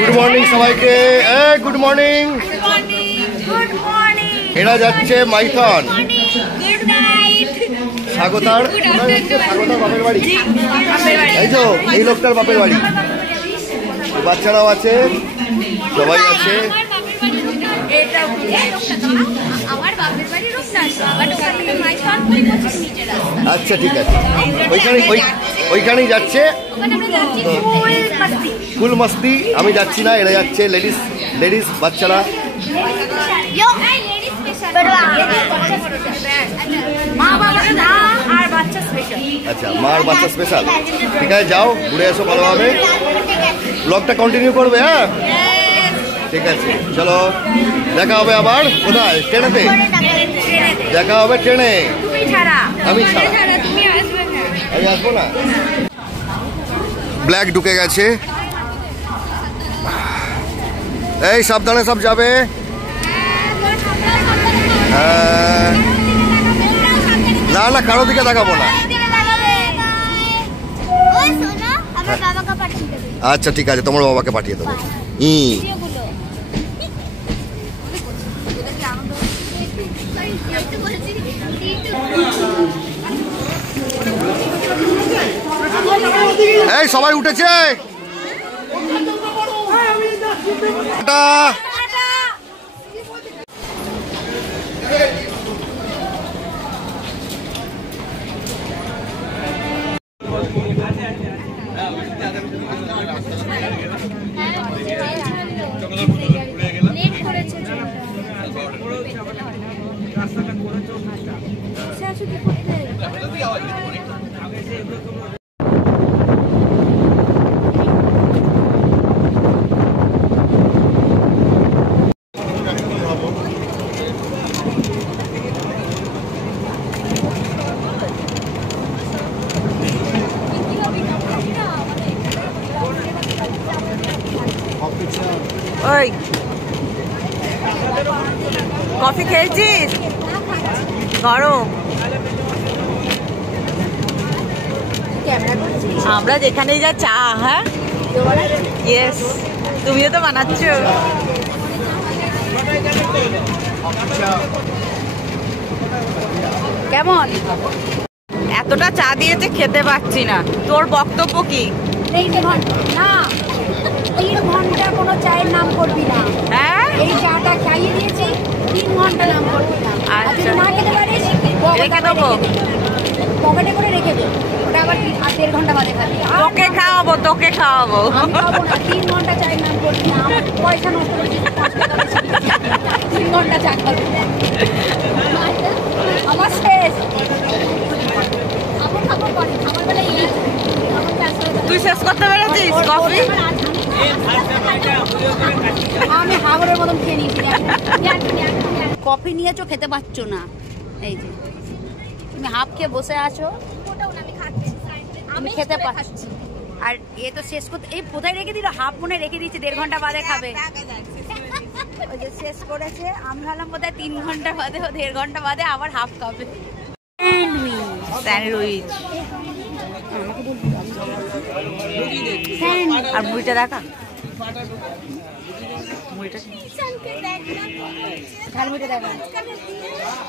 Good morning সবাইকে। Good morning. এরা যাচ্ছে মাইথন স্বাগতার বাপের বাড়ি। এই তো এই লোকটার বাপের বাড়ি, বাচ্চারাও আছে, সবাই আছে। আচ্ছা ঠিক আছে, ওইখানেই যাচ্ছে ফুল মস্তি। আমি যাচ্ছি না, এরা যাচ্ছে লেডিস বাচ্চারা। আচ্ছা, মার বাচ্চা স্পেশাল। ঠিক আছে, যাও ঘুরে এসো ভালোভাবে। ব্লগটা কন্টিনিউ করবে? হ্যাঁ ঠিক আছে, চলো দেখা হবে আবার। কোথায়? ট্রেনেতে দেখা হবে। ট্রেনে আমি আসবো না। ব্ল্যাক ঢুকে গেছে। এই সাবধানে সব যাবে। না না, কারো দিকে দেখাবো না। আচ্ছা ঠিক আছে, তোমার বাবাকে পাঠিয়ে দেবো। এই সবাই উঠেছে। ওই কফি খেয়েছিস? গরম। আমরা যেখানে যা চা। হ্যাঁ ইয়েস, তুমিও তো বানাচ্ছ। কেমন? এতটা চা দিয়েছে, খেতে পাচ্ছি না। তোর বক্তব্য কি? না, 3 ঘন্টা কোনো চায়ের নাম করবি না। হ্যাঁ, এই চাটা খাইয়ে দিয়েছি, 3 ঘন্টা নাম করবি না। আচ্ছা, না খেতে পারিস রেখে দেবো, পকেটে করে রেখে দেবো। ওটা আবার 1.5 ঘন্টা বাদে খাবি। তোকে খাওয়াবো, তোকে খাওয়াবো। 3 ঘন্টা চায়ের নাম করবি না। আমার পয়সা নষ্ট করে 3 ঘন্টা চা খাবি। আমার শেষ। তুই শেষ করতে পেরেছিস কফি? আমি হাগরের মতন খেয়ে নিয়েছি। কফি নিয়েছো, খেতে পাচ্ছ না। এই যে তুমি হাফ খেয়ে বসে আছো, আমি খেতে পাচ্ছি। আর এ তো শেষ করতে, এই কোথায় রেখে দিল? হাফ মনে রেখে দিয়েছে, 1.5 ঘন্টা বাদে খাবে। ওই যে শেষ করেছে, আমি ভাবলাম বোধহয় 3 ঘন্টা বাদে, 1.5 ঘন্টা বাদে আবার হাফ খাবে। স্যান্ডউইচ আর মুড়িটা দেখা।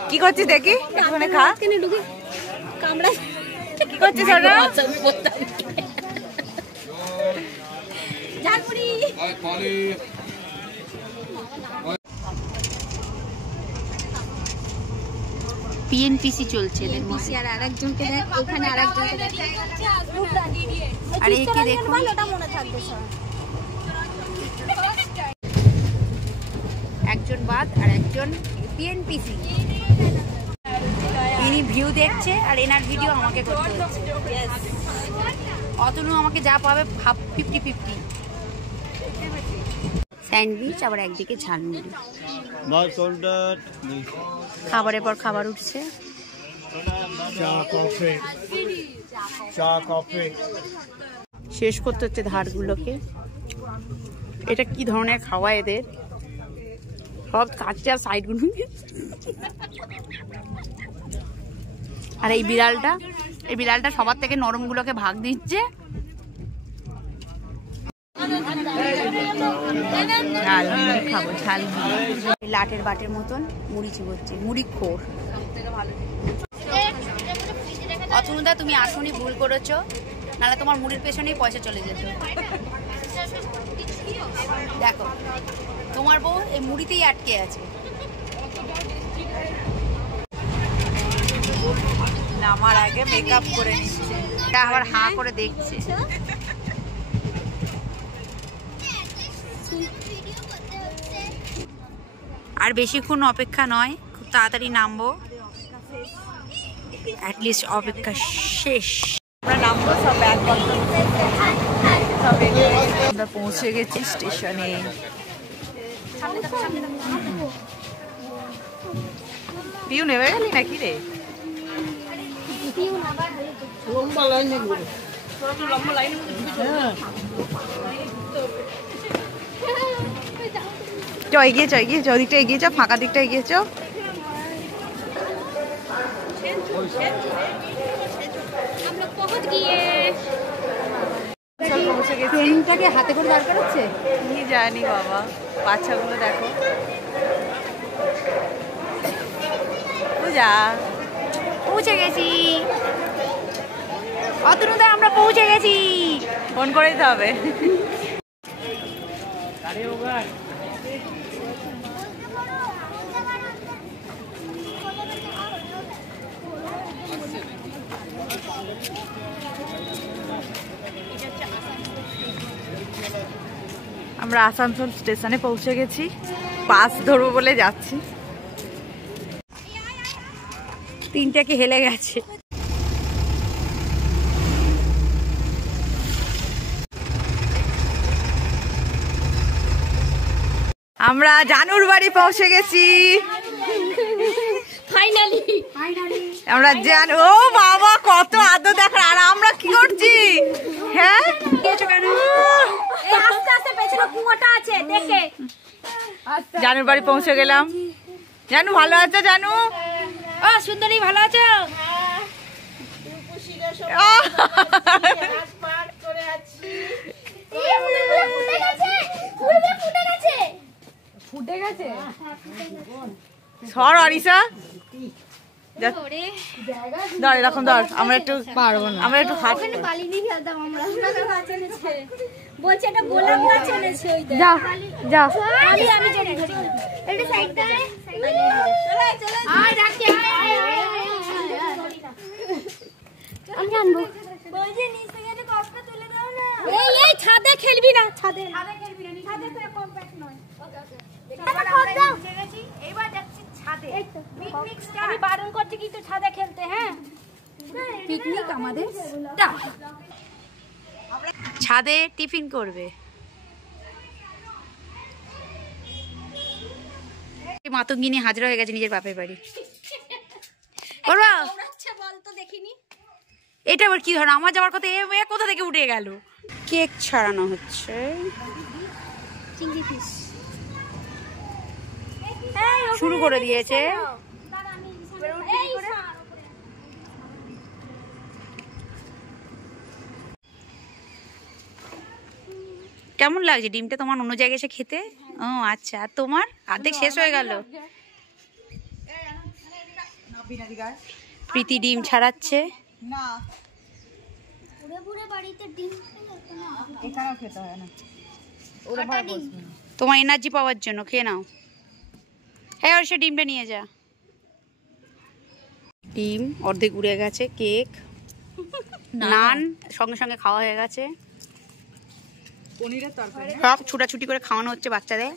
কি করছিস দেখি? এখানে খা। কি করছিস ওটা? পিএনপিসি চলছে, আর আরেকজনকে দেখ, ওখানে আরেকজনকে দেখ, আর একে দেখুন। একজন বাদ আর একজন পিএনপিসি। ইনি ভিউ দেখছে আর এনার ভিডিও আমাকে করতে হচ্ছে। অতনু আমাকে যা পাবে 50-50। স্যান্ডউইচ, আবার একদিকে ঝালমুড়ি। খাবারের পর খাবার উঠছে। শেষ করতে হচ্ছে ধারগুলোকে। এটা কি ধরনের খাওয়া এদের? সব কাটছে আর সাইডগুলো। আর এই বিড়ালটা সবার থেকে নরমগুলোকে ভাগ দিচ্ছে। ঝালমুড়ি খাবো, ঝালমুড়ি। লাটের বাটের মতন মুড়ি চিবোচ্ছে, মুড়ি খোর। অতনুদা তুমি আসনি, ভুল করেছো, নাহলে তোমার মুড়ির পেছনেই পয়সা চলে যেত। দেখো তোমার বউ এই মুড়িতেই আটকে আছে। নামার আগে মেকআপ করে নিচ্ছে, আবার হাঁ করে দেখছে। আর বেশিক্ষণ অপেক্ষা নয়, খুব তাড়াতাড়ি নামবো, অ্যাটলিস্ট অপেক্ষা শেষ। আমরা নামবো, সব ব্যাগ আমরা পৌঁছে গেছি স্টেশনে। পিউ নেমে গেলি নাকি রে? লম্বা লাইন চ এগিয়ে চ, এগিয়ে চ, ওদিকটা এগিয়ে চ, ফাঁকা দিকটা এগিয়ে চ। ট্রেনটাকে হাতে করে দাঁড় করাচ্ছে, কি জানি বাবা, বাচ্চাগুলো দেখো। পূজা পৌঁছে গেছি। অতনুদা আমরা পৌঁছে গেছি। ফোন করে দিতে হবে। আমরা আসানসোল স্টেশনে পৌঁছে গেছি, বাস ধরবো বলে যাচ্ছি। তিনটাকে হেলে গেছে। আমরা জানুর বাড়ি পৌঁছে গেছি ফাইনালি আমরা জানু। ও বাবা, কত আদর দেখার। আর আমরা কি করছি? হ্যাঁ, আস্তে আস্তে পেছনে কুয়োটা আছে দেখে। জানুর বাড়ি পৌঁছে গেলাম। জানু ভালো আছে? জানু ও সুন্দরী ভালো আছো? ফুটে গেছে। সর অরিসা, ধর এরকম ধর। আমরা একটু পারবো না, আমরা একটু হাত বলছে এটা গোলাপ গাছ এনেছে। ওই যা যা, আমি জানি এটা সাইড দাও। আয় রাখতে আমি আনবো। বলছে নিচ থেকে যে কষ্ট তুলে দাও না। এই ছাদে খেলবি না, ছাদে খেলবি না, ছাদে তো কম্প্যাক্ট নয়। এইবার যাচ্ছি ছাদে। Picnic start. আমি বারণ করছি কিন্তু ছাদে খেলতে। হ্যাঁ, পিকনিক আমাদের ছাদে টিফিন করবে। মাতঙ্গিনী হাজির হয়ে গেছে নিজের বাপের বাড়ি। এটা আবার কি ধরো, আমার যাওয়ার কথা কোথা থেকে উঠে গেল। কেক ছাড়ানো হচ্ছে। শুরু করে দিয়েছে। কেমন লাগছে ডিমটা তোমার অন্য জায়গায় এসে খেতে? ও আচ্ছা, আর তোমার অর্ধেক শেষ হয়ে গেল। প্রীতি ডিম ছাড়াচ্ছে। তোমার এনার্জি পাওয়ার জন্য খেয়ে নাও। হ্যাঁ, আর সে ডিমটা নিয়ে যা। ডিম অর্ধেক উড়ে গেছে। কেক, নান সঙ্গে সঙ্গে খাওয়া হয়ে গেছে। সব ছুটাছুটি করে খাওয়ানো হচ্ছে বাচ্চাদের।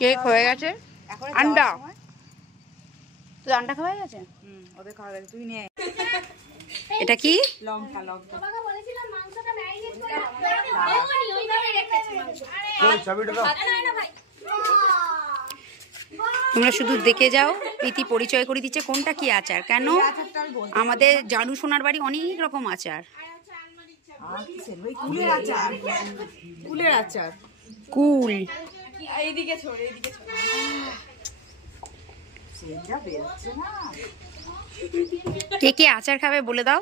কেক হয়ে গেছে। আন্ডা, তুই আন্ডা খাওয়া হয়ে গেছে? তুই নিয়ে। এটা কি? লঙ্কা লঙ্কা। তোমরা শুধু দেখে যাও। প্রীতি পরিচয় করে দিচ্ছে কোনটা কি আচার। কেন আমাদের জানু সোনার বাড়ি অনেক রকম আচার। কুলের আচার, কুলের আচার, কুল। এইদিকে ছোড়, এইদিকে ছোড়। কে কে আচার খাবে বলে দাও,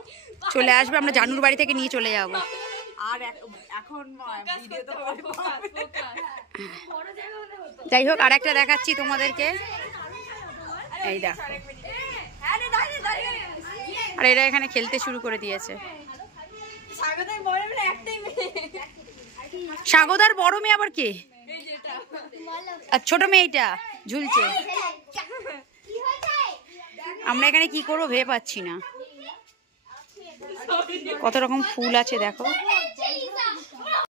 চলে আসবে, আমরা জানুর বাড়ি থেকে নিয়ে চলে যাব। আর এখন ভিডিও তো যাই হোক, আর একটা দেখাচ্ছি তোমাদেরকে, এই দেখো। আর এরা এখানে খেলতে শুরু করে দিয়েছে। স্বাগতার বড় মেয়ে আবার কে? আর ছোট মেয়েটা ঝুলছে। আমরা এখানে কি করবো ভেবে পাচ্ছি না, কত রকম ফুল আছে দেখো।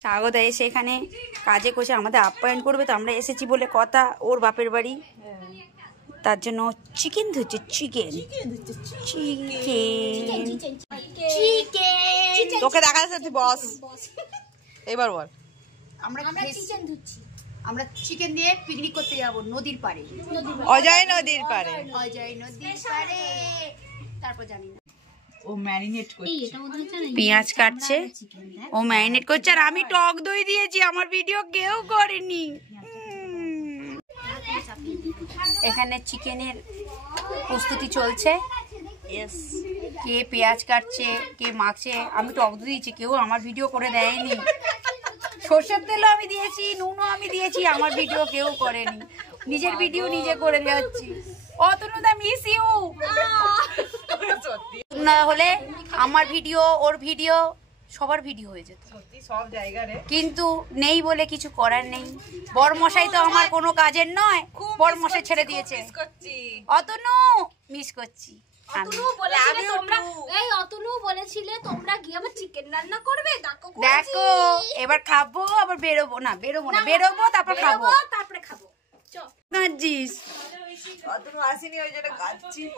স্বাগতা এসে এখানে কাজে করছে, আমাদের আপ্যায়ন করবে, তো আমরা এসেছি বলে কথা, ওর বাপের বাড়ি, তার জন্য চিকেন ধুচ্ছে। চিকেন তোকে দেখা যাচ্ছে তুই বস, এবার বল। আমরা চিকেন দিয়ে পিকনিক করতে যাব নদীর পাড়ে, অজয় নদীর পাড়ে। অজয় নদীর পাড়ে। তারপর জানি না, ও ম্যারিনেট করছে, পেঁয়াজ কাটছে, ও ম্যারিনেট করছে, আর আমি টক দই দিয়েছি, আমার ভিডিও কেউ করেনি। এখানে চিকেনের প্রস্তুতি চলছে, কে পেঁয়াজ কাটছে, কে মাখছে, আমি টক দই দিয়েছি, কেউ আমার ভিডিও করে দেয়নি। সর্ষের তেলও আমি দিয়েছি, নুনও আমি দিয়েছি, আমার ভিডিও কেউ করেনি, নিজের ভিডিও নিজে করে যাচ্ছি। অতনুদা মিস ইউ। না হলে আমার ভিডিও, ওর ভিডিও, সবার ভিডিও হয়ে যেত সব জায়গায়, কিন্তু নেই বলে কিছু করার নেই। বড়মশাই তো আমার কোনো কাজের নয়, বড়মশাই ছেড়ে দিয়েছে। অতনু মিস করছি। দেখো এবার খাবো, আবার বেরোবো না, বেরোবো তারপর খাবো।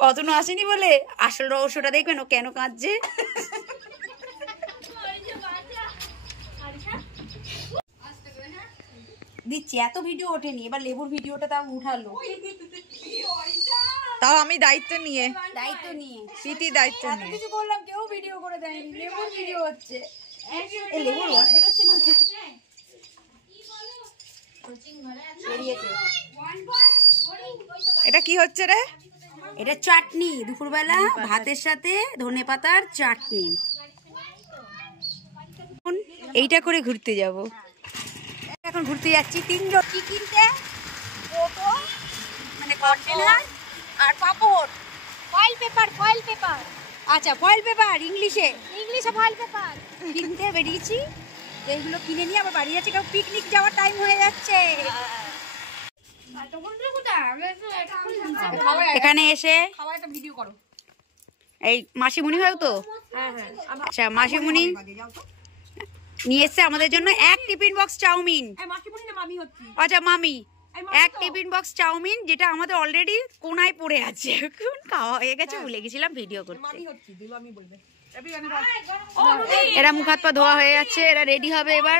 অতনু আসেনি বলে আসল রহস্যটা দেখবেন, ও কেন কাঁদছে। দিচ্ছি, এত ভিডিও ওঠেনি, এবার লেবুর ভিডিওটা তাও উঠালো, তাও আমি দায়িত্ব নিয়ে স্মৃতি দায়িত্ব নিয়ে কিছু বললাম, কেউ ভিডিও করে দেয়নি, লেবুর ভিডিও হচ্ছে। এই লেবুর রস বেরোচ্ছে না, বেরিয়েছে। এটা কি হচ্ছে রে? এটা চাটনি, দুপুরবেলা ভাতের সাথে ধনেপাতার চাটনি। এইটা করে ঘুরতে যাব, এখন ঘুরতে যাচ্ছি তিনজন। কি কিনতে? ফটো মানে কন্টেনার আর পাপড়, ফয়েল পেপার। আচ্ছা, ফয়েল পেপার ইংলিশে ফয়েল পেপার কিনতে বেরিয়েছি। এইগুলো কিনে নিয়ে আবার বাড়ি যাচ্ছি, কারণ পিকনিক যাওয়ার টাইম হয়ে যাচ্ছে। এখানে এসে এই মাসিমণি হয় তো, আচ্ছা মাসিমণি নিয়ে এসছে আমাদের জন্য এক টিফিন বক্স চাউমিন। আচ্ছা মামি, এক টিফিন বক্স চাউমিন, যেটা আমাদের অলরেডি কোনায় পড়ে আছে, এখন খাওয়া হয়ে গেছে, ভুলে গেছিলাম ভিডিও করতে। এরা মুখ হাত পা ধোয়া হয়ে যাচ্ছে, এরা রেডি হবে এবার।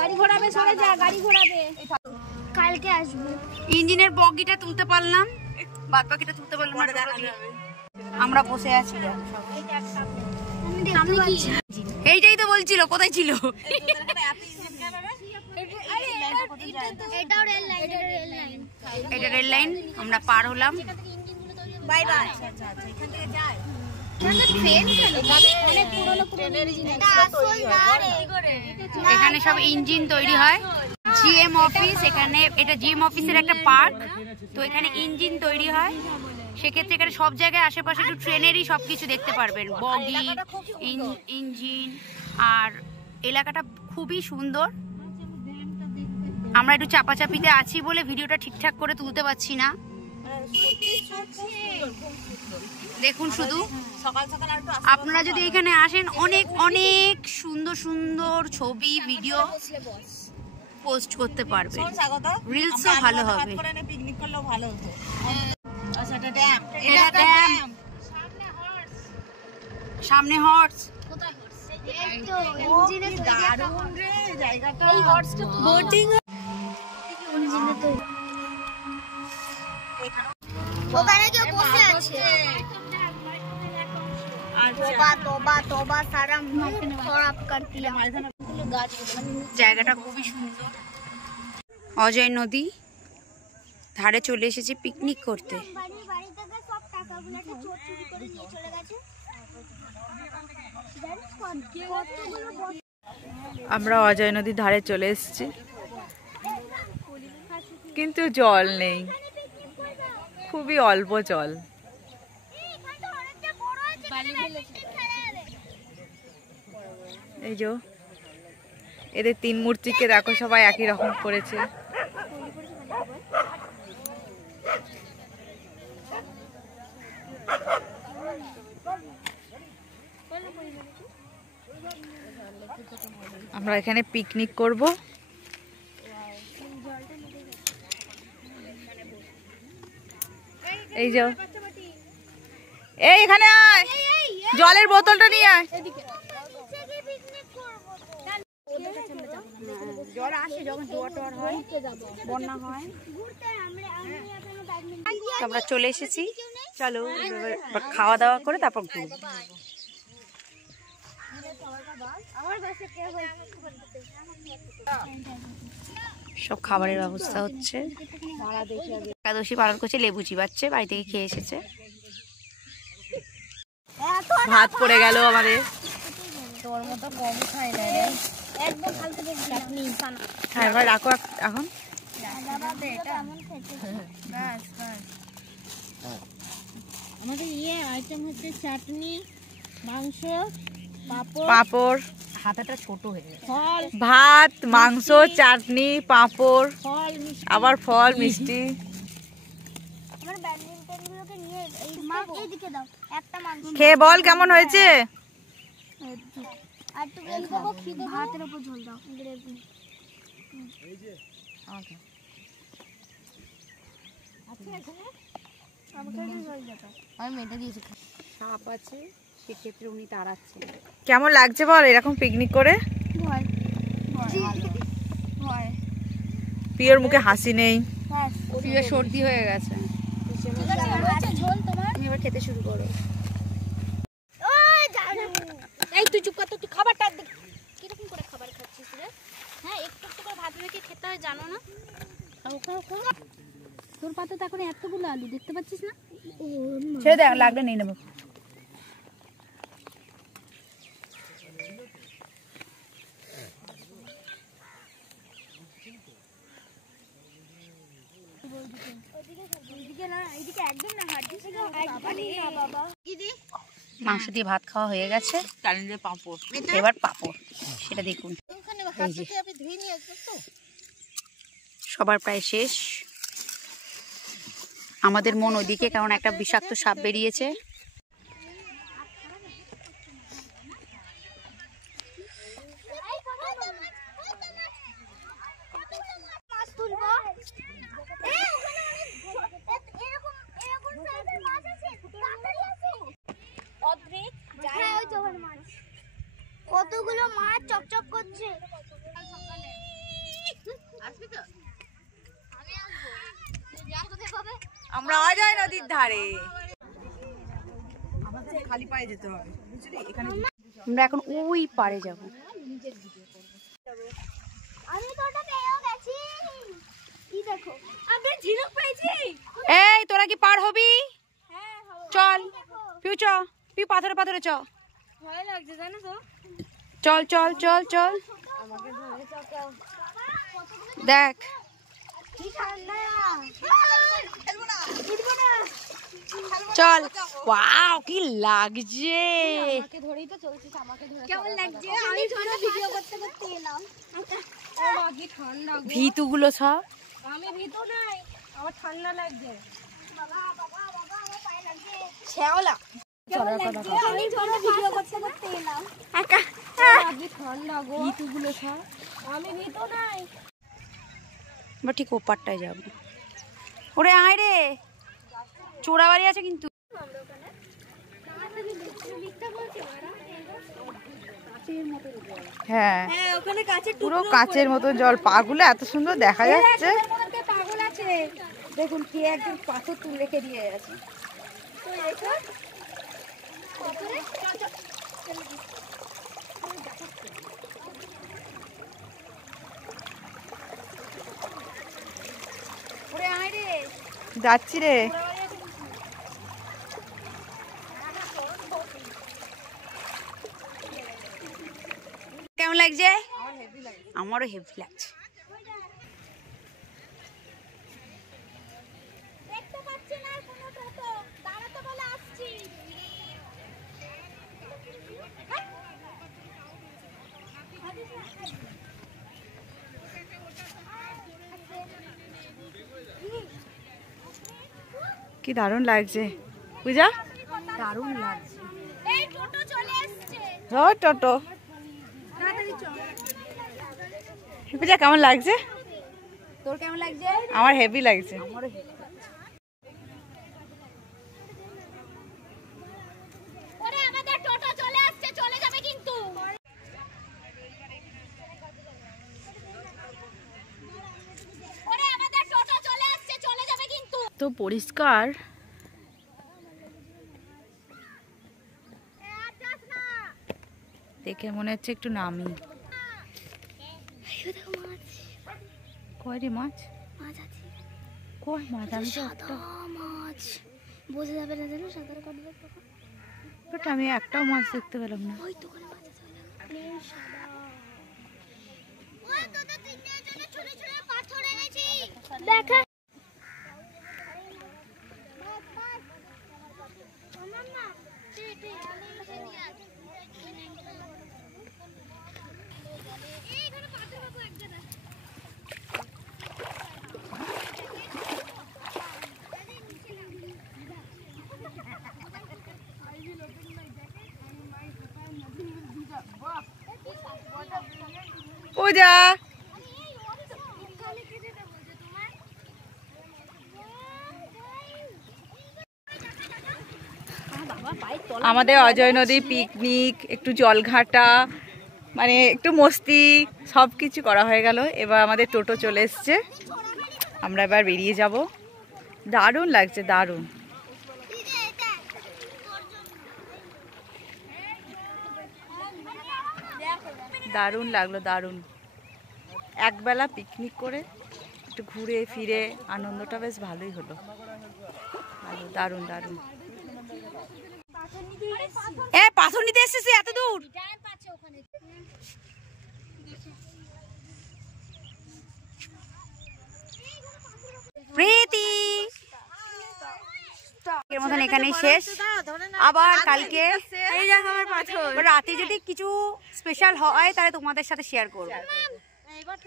গাড়ি ঘোরাবে, সরে যা, গাড়ি ঘোরাবে, কালকে আসবো। ইঞ্জিনের বগিটা তুলতে পারলাম, বাদ বাকিটা তুলতে পারলাম না। আমরা বসে আছি, এইটাই তো বলছিল, কোথায় ছিল? এটা রেল লাইন, আমরা পার হলাম। Bye bye. এখানে সব ইঞ্জিন তৈরি হয়, জিএম অফিস, এখানে এটা জিএম অফিসের একটা পার্ক, তো এখানে ইঞ্জিন তৈরি হয়। সেক্ষেত্রে এখানে সব জায়গায় আশেপাশে একটু ট্রেনেরই সবকিছু দেখতে পারবেন, বগি, ইঞ্জিন, আর এলাকাটা খুবই সুন্দর। আমরা একটু চাপাচাপিতে আছি বলে ভিডিওটা ঠিকঠাক করে তুলতে পারছি না। দেখুন শুধু, আপনারা যদি এখানে আসেন অনেক অনেক সুন্দর সুন্দর ছবি ভিডিও পোস্ট করতে পারবেন, রিলসও ভালো হবে। সামনে হর্স, ওখানে কেউ বসে আছে। তোবা তোবা তোবা সারা মুখ খারাপ কর দিয়া। জায়গাটা খুবই সুন্দর। অজয় নদী ধারে চলে এসেছি পিকনিক করতে। বাড়ি থেকে সব টাকাগুলো চোর চুরি করে নিয়ে চলে গেছে। আমরা অজয় নদীর ধারে চলে এসেছি, কিন্তু জল নেই, খুবই অল্প জল। এই যে এদের 3 মূর্তিকে দেখো, সবাই একই রকম করেছে। আমরা এখানে পিকনিক করব। এই যে এই এখানে আয়, জলের বোতলটা নিয়ে আয়। জল আসে যখন জোয়ার হয়, বন্যা হয়। আমরা চলে এসেছি, চলো এবার খাওয়া দাওয়া করে তারপর ঘুরবো। সব খাবারের ব্যবস্থা হচ্ছে। একাদশী পালন করছে, লেবু চিবাচ্ছে, বাড়ি থেকে খেয়ে এসেছে। ভাত পড়ে গেল আমাদের। হ্যাঁ, এবার রাখো এখন। আমাদের আইটেম হচ্ছে চাটনি, মাংস, পাঁপড়, হাতাটা ছোট হয়ে গেছে। ফল, ভাত, মাংস, চাটনি, পাঁপড়, ফল, মিষ্টি। আবার ফল, মিষ্টি। আমার ব্যাডমিন্টন গুলোকে নিয়ে এইদিকে দাও। একটা মাংস খেয়ে বল কেমন হয়েছে। আর একটু গ্রেভি দেবো, খিদে ভাতের উপর ঝোল দাও গ্রেভি। সাপ আছে, সেক্ষেত্রে উনি তাড়াচ্ছেন। কেমন লাগছে বল এরকম পিকনিক করে? প্রিয়র মুখে হাসি নেই। প্রিয় সর্দি হয়ে গেছে। ঝোল তোমার। তুমি এবার খেতে শুরু করো। এই তুই চুপ কর তো, তুই খাবারটা দেখ কিরকম করে খাবার খাচ্ছিস রে। হ্যাঁ, একটু একটু করে ভাত মেখে খেতে হয়, জানো না? তোর পাতে এখন এতগুলো আলু দেখতে পাচ্ছিস না? ছেড়ে দেখ, লাগলে নিয়ে নেবো। মাংস দিয়ে ভাত খাওয়া হয়ে গেছে, পাঁপড়, এবার পাঁপড়, সেটা দেখুন। এই যে সবার প্রায় শেষ। আমাদের মন ওদিকে, কারণ একটা বিষাক্ত সাপ বেরিয়েছে। কতগুলো মাছ চকচক করছে। আমরা অজয় নদীর ধারে। খালি পায়ে যেতে হবে, বুঝলি? এখানে আমরা এখন ওই পারে যাব। আমি তো ওটা পেয়েও গেছি। কি দেখো, আমি ঝিনুক পেয়েছি। এই তোরা কি পার হবি? হ্যাঁ, চল পিউ, চ পিউ, পাথরে পাথরে চ। ভয় লাগছে জানো তো। চল চল চল চল, দেখ কি ঠান্ডা। চল। ওয়াও, কি লাগছে। কেমন লাগছে? আমি ছোট ভিডিও করতে করতে এলাম। কি ঠান্ডা। ভিতুগুলো সব। আমি ভিতু নাই, আমার ঠান্ডা লাগছে। বাবা বাবা বাবা, আমার পায়ে লাগছে। শ্যাওলা। কেমন লাগছে? আমি ছোট ভিডিও করতে করতে এলাম। কি ঠান্ডা গো। ভিতুগুলো সব। আমি ভিতু নাই। আমরা ঠিক ওপারটায় যাব। ওরে আয় রে, চোরাবাড়ি আছে কিন্তু। হ্যাঁ, পুরো কাচের মতো জল, পাগুলো এত সুন্দর দেখা যাচ্ছে। দেখুন কে একজন পাথর তুলে রেখে দিয়ে গেছে। যাচ্ছি রে। কেমন লাগছে? আমারও হেভি লাগছে। দেখতে পাচ্ছি না কোনো টোটো, দাঁড়াতে বলে আসছি। কি দারুণ লাগছে পূজা, দারুণ লাগছে। এই টোটো চলে এসেছে। ও টোটো। পূজা কেমন লাগছে? তোর কেমন লাগছে? আমার হেভি লাগছে। আমারও হেভি লাগছে। ওরে আমাদের টোটো চলে আসছে, চলে যাবে কিন্তু। ওরে আমাদের টোটো চলে আসছে, চলে যাবে কিন্তু। তো পরিষ্কার। আর যাস না। দেখে মনে হচ্ছে একটু নামি। কয় রে মাছ? মাছ আছে। কয় মাছ? আমি তো একটা, মাছ বোঝা যাবে না জানো, সাঁতার কাটবে তখন। বাট আমি একটাও মাছ দেখতে পেলাম না। ওই দোকানে মাছ আছে, প্লেন সাদা। ওই তোদের তিনজনের জন্য ছোট ছোট পাথর এনেছি। দেখা মাম্মা টি এইখানে পাথর বাবু এক জায়গা। পূজা আমাদের অজয় নদী পিকনিক, একটু জলঘাটা, মানে একটু মস্তি সব কিছু করা হয়ে গেল। এবার আমাদের টোটো চলে এসছে, আমরা এবার বেরিয়ে যাব। দারুণ লাগছে, দারুণ। দারুণ লাগলো, দারুণ। একবেলা পিকনিক করে একটু ঘুরে ফিরে আনন্দটা বেশ ভালোই হলো। ভালো, দারুণ দারুণ। এ পাথর নিতে এসেছিস এত দূর? প্রীতি এর মতন এখানেই শেষ। আবার কালকে রাতে যদি কিছু স্পেশাল হয় তাহলে তোমাদের সাথে শেয়ার করবো।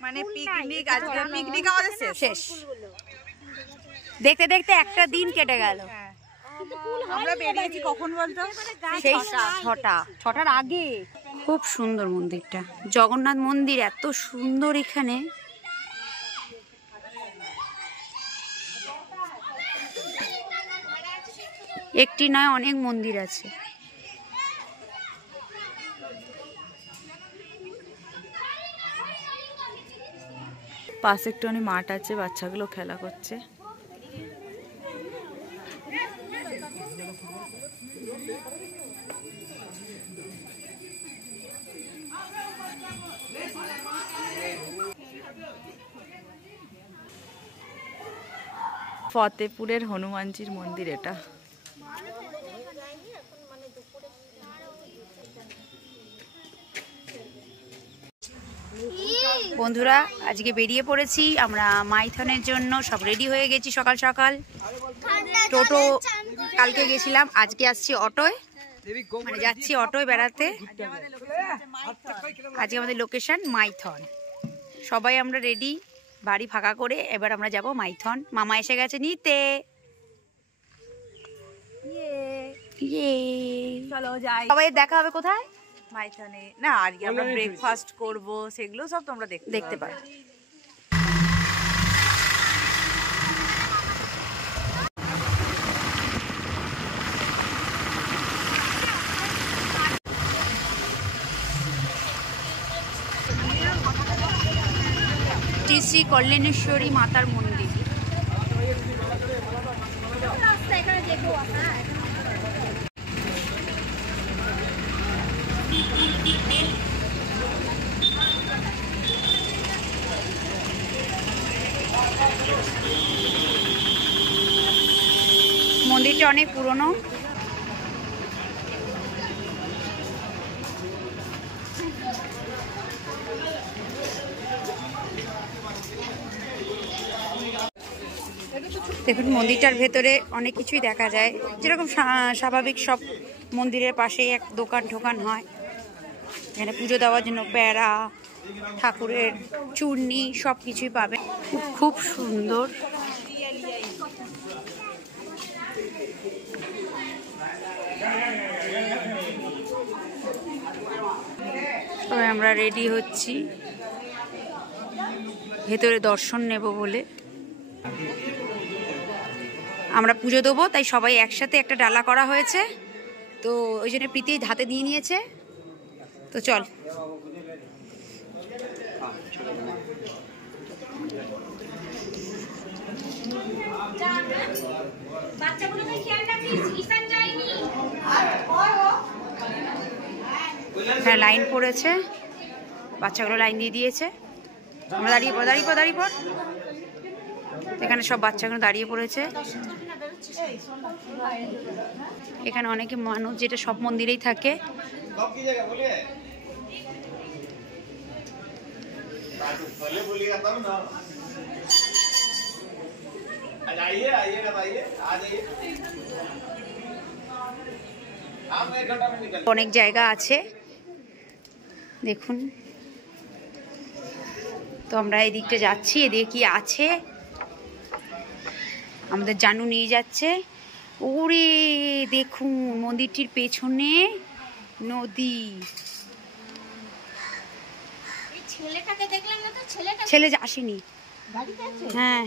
মানে পিকনিক, আজকে পিকনিক আমাদের শেষ। দেখতে দেখতে একটা দিন কেটে গেল। আমরা বেরিয়েছি কখন বলতো? সেই 6টার আগে। খুব সুন্দর মন্দিরটা, জগন্নাথ মন্দির এত সুন্দর। এখানে একটি নয় অনেক মন্দির আছে। পাশে একটুখানি মাঠ আছে, বাচ্চাগুলো খেলা করছে। ফতেপুরের হনুমানজির মন্দির এটা। বন্ধুরা আজকে বেরিয়ে পড়েছি আমরা মাইথনের জন্য, সব রেডি হয়ে গেছি সকাল সকাল। টোটো কালকে গেছিলাম, আজকে আসছি অটোয়, মানে যাচ্ছি অটোয় বেড়াতে। আজকে আমাদের লোকেশন মাইথন। সবাই আমরা রেডি, বাড়ি ফাঁকা করে এবার আমরা যাব মাইথন। মামা এসে গেছে নিতে। চলো যাই। সবাই দেখা হবে কোথায়? মাইথনে না, আজকে আমরা ব্রেকফাস্ট করব, সেগুলো সব তোমরা দেখতে পারো। শ্রী শ্রী কল্যাণেশ্বরী মাতার মন্দির। রাস্তা এখানে দেখো। হ্যাঁ মন্দিরটা অনেক পুরনো। দেখুন মন্দিরটার ভেতরে অনেক কিছুই দেখা যায়, যেরকম স্বাভাবিক সব মন্দিরের পাশেই এক দোকান ঠোকান হয়। এখানে পুজো দেওয়ার জন্য প্যারা, ঠাকুরের চূর্ণি সব কিছুই পাবে। খুব সুন্দর। তবে আমরা রেডি হচ্ছি ভেতরে দর্শন নেব বলে। আমরা পুজো দেবো, তাই সবাই একসাথে একটা ডালা করা হয়েছে, তো ওই জন্য প্রীতি হাতে দিয়ে নিয়েছে। তো চল। হ্যাঁ লাইন পড়েছে, বাচ্চাগুলো লাইন দিয়ে দিয়েছে। আমরা দাঁড়িয়ে পড়। এখানে সব বাচ্চাগুলো দাঁড়িয়ে পড়েছে। এখানে অনেকে মানুষ, যেটা সব মন্দিরেই থাকে। অনেক জায়গা আছে দেখুন। তো আমরা এই দিকটা যাচ্ছি, এদিকে কি আছে আমাদের জানু নিয়ে যাচ্ছে। ওরে দেখুন মন্দিরটির পেছনে নদী। ছেলেটাকে দেখলাম না তো, ছেলে আসেনি। হ্যাঁ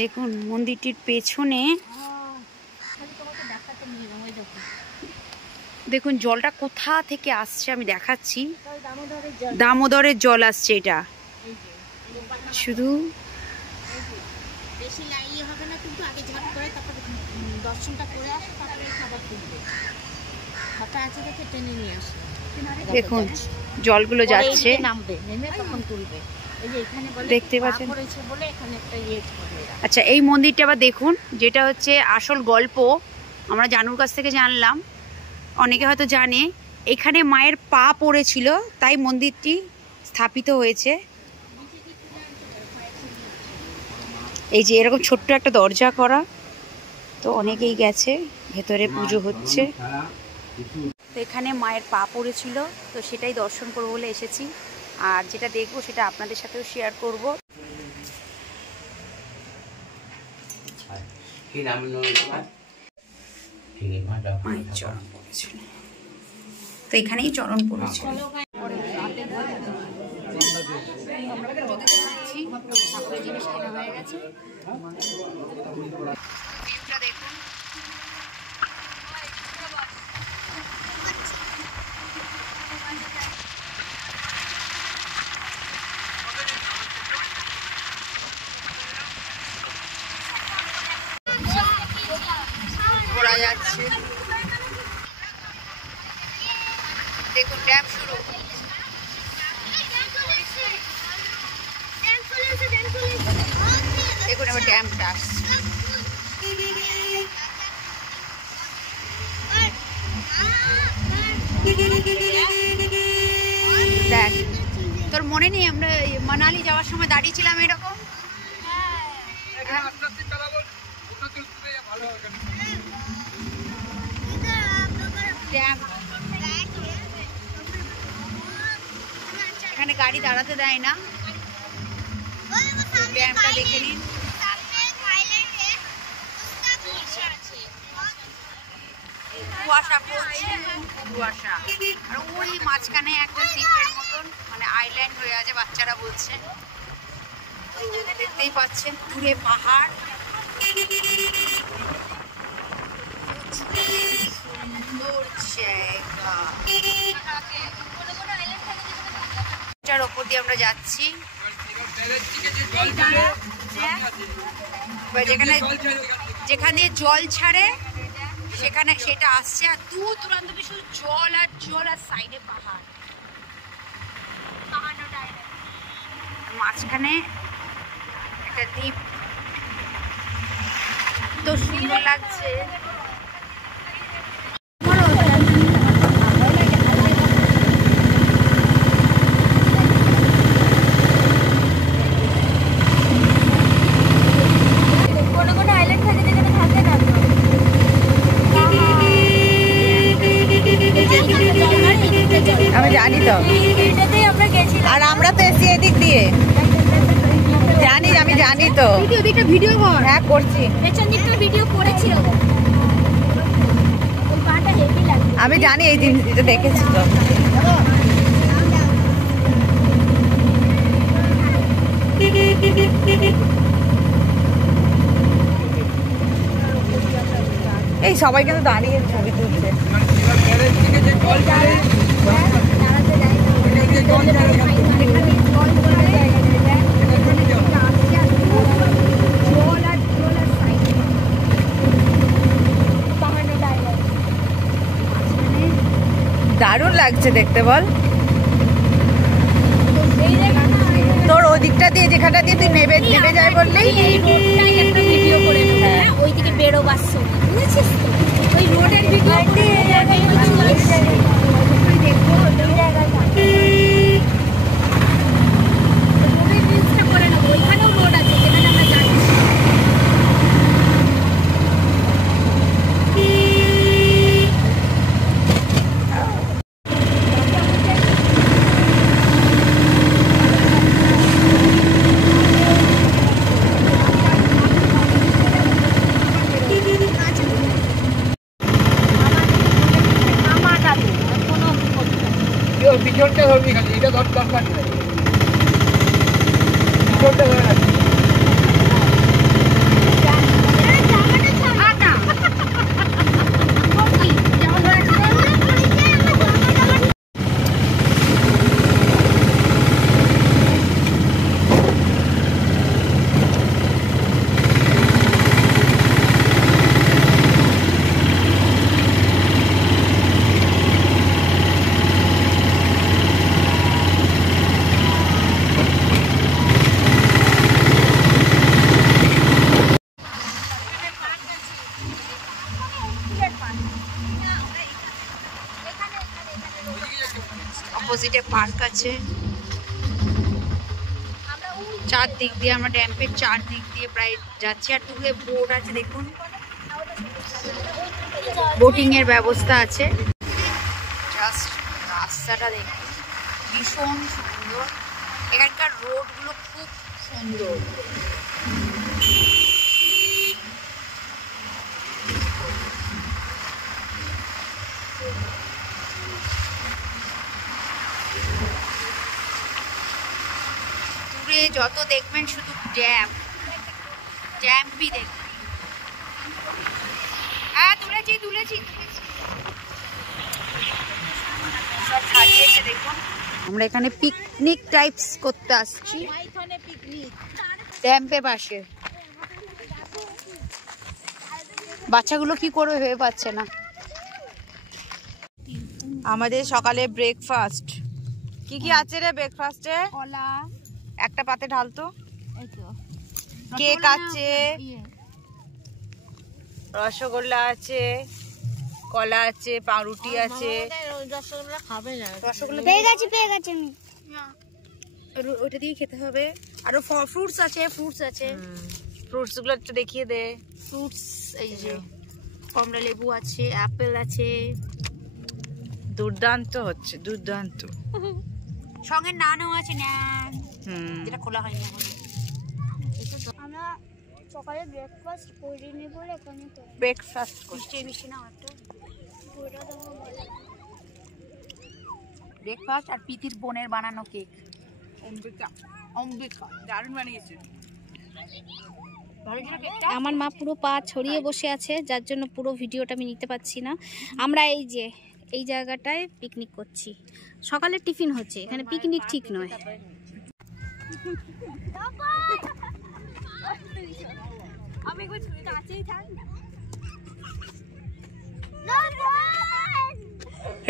দেখুন মন্দিরটির পেছনে দেখুন জলটা কোথা থেকে আসছে আমি দেখাচ্ছি। দামোদরের জল আসছে এটা। শুধু বেশি লাইয়ে হবে না, কিন্তু আগে ঝট করে তারপর দর্শনটা করে আসো, তারপরে খাবার তুলবে। ফাঁকা আছে দেখে টেনে নিয়ে আসো। দেখুন জলগুলো যাচ্ছে, নামবে, নেমে তখন তুলবে। এই যে এখানে বলে দেখতে পাচ্ছেন বলে এখানে একটা ইয়ে করে। আচ্ছা এই মন্দিরটা আবার দেখুন, যেটা হচ্ছে আসল গল্প আমরা জানুর কাছ থেকে জানলাম। অনেকে হয়তো জানে এখানে মায়ের পা পড়েছিল, তাই মন্দিরটি স্থাপিত হয়েছে। এই যে এরকম ছোট্ট একটা দরজা করা, তো অনেকেই গেছে, ভেতরে পুজো হচ্ছে। তো এখানে মায়ের পা পড়েছিল, তো সেটাই দর্শন করবো বলে এসেছি। আর যেটা দেখবো সেটা আপনাদের সাথেও শেয়ার করব। মায়ের চরণ পড়েছিল, তো এখানেই চরণ পড়েছিল। ঠাকুরের জিনিস কেনা হয়ে গেছে। ভিউটা দেখুন। ঘোরা যাচ্ছে, দেখুন ড্যাম শুরু। দেখুন এবার ড্যামটা আসছে। দেখ তোর মনে নেই আমরা মানালি যাওয়ার সময় দাঁড়িয়েছিলাম এরকম? ড্যাম, এখানে গাড়ি দাঁড়াতে দেয় না। ড্যামটা দেখে নিন। কুয়াশা পড়ছে, কুয়াশা। আর ওই মাঝখানে একটা দ্বীপের মতন, মানে আইল্যান্ড হয়ে আছে বাচ্চারা বলছে। দেখতেই পাচ্ছেন দূরে পাহাড়। সুন্দর জায়গা। এটার ওপর দিয়ে আমরা যাচ্ছি। যেখানে যেখানে জল ছাড়ে সেখানে সেটা আসছে, আর দূর দূরান্ত শুধু জল আর জল, আর সাইডে পাহাড়, মাঝখানে একটা দ্বীপ, তো সুন্দর লাগছে। আমি জানি তো, আর আমরা তো এসি এদিক দিয়ে জানি, আমি জানি তো। ভিডিও কর। হ্যাঁ করছি, পেছন দিকটা ভিডিও করেছিল, ওই পাটা হেভি লাগে। আমি জানি, এই জিনিসটা দেখেছি তো। এই সবাই কিন্তু দাঁড়িয়ে ছবি তুলছে। দারুণ লাগছে দেখতে, বল। তোর ওদিকটা দিয়ে, যেখানটা দিয়ে তুই নেবে যায় বললেই এই রোডটাই একটা ভিডিও করে নেব। হ্যাঁ, ওইদিকে বেরোবার সময় বুঝেছিস তো, ওই রোডের ভিডিও করে দেখবো ওই জায়গাটা, ওই রিলসটা করে নেবো। ওইখানেও রোড আছে যেখানে আমরা যাচ্ছি। পিছনটা ধরবি খালি, এটা ধর দরকার নেই, পিছনটা ধরে রাখবি। অপোজিটে পার্ক আছে, চারদিক দিয়ে আমরা ড্যাম্পের চারদিক দিয়ে প্রায় যাচ্ছি। আর দূরে বোট আছে দেখুন, বোটিং এর ব্যবস্থা আছে। জাস্ট রাস্তাটা দেখুন, ভীষণ সুন্দর, এখানকার রোডগুলো খুব সুন্দর। দূরে যত দেখবেন শুধু ড্যাম্পই দেখবেন। হ্যাঁ তুলেছি সব সাজিয়েছে দেখুন। আমরা এখানে পিকনিক টাইপস করতে আসছি ড্যাম্পের পাশে। বাচ্চাগুলো কি করবে ভেবে পাচ্ছে না। আমাদের সকালে ব্রেকফাস্ট কি কি আছে রে ব্রেকফাস্টে? কলা, একটা পাতে ঢালতো, এই তো কেক আছে, রসগোল্লা আছে, কলা আছে, পাউরুটি আছে। রসগোল্লা খাবে না, রসগোল্লা পেয়ে গেছি আমি। ওইটা দিয়ে খেতে হবে। আরো ফ্রুটস আছে, ফ্রুটস গুলো একটু দেখিয়ে দে। ফ্রুটস এই যে কমলা লেবু আছে, অ্যাপেল আছে, দুর্দান্ত হচ্ছে, দুর্দান্ত। সঙ্গে নানও আছে, নান যেটা খোলা হয়নি এখনো। আমরা সকালে ব্রেকফাস্ট করিনি বলে এখানে ব্রেকফাস্ট মিষ্টি না একটা ব্রেকফাস্ট। আর পিতির বোনের বানানো কেক, অম্বিকা দারুণ বানিয়েছে। আমার মা পুরো পা ছড়িয়ে বসে আছে, যার জন্য পুরো ভিডিওটা আমি নিতে পারছি না। আমরা এই জায়গাটায় পিকনিক করছি, সকালে টিফিন হচ্ছে, এখানে পিকনিক ঠিক নয়। আমি একটু কাছেই থাক।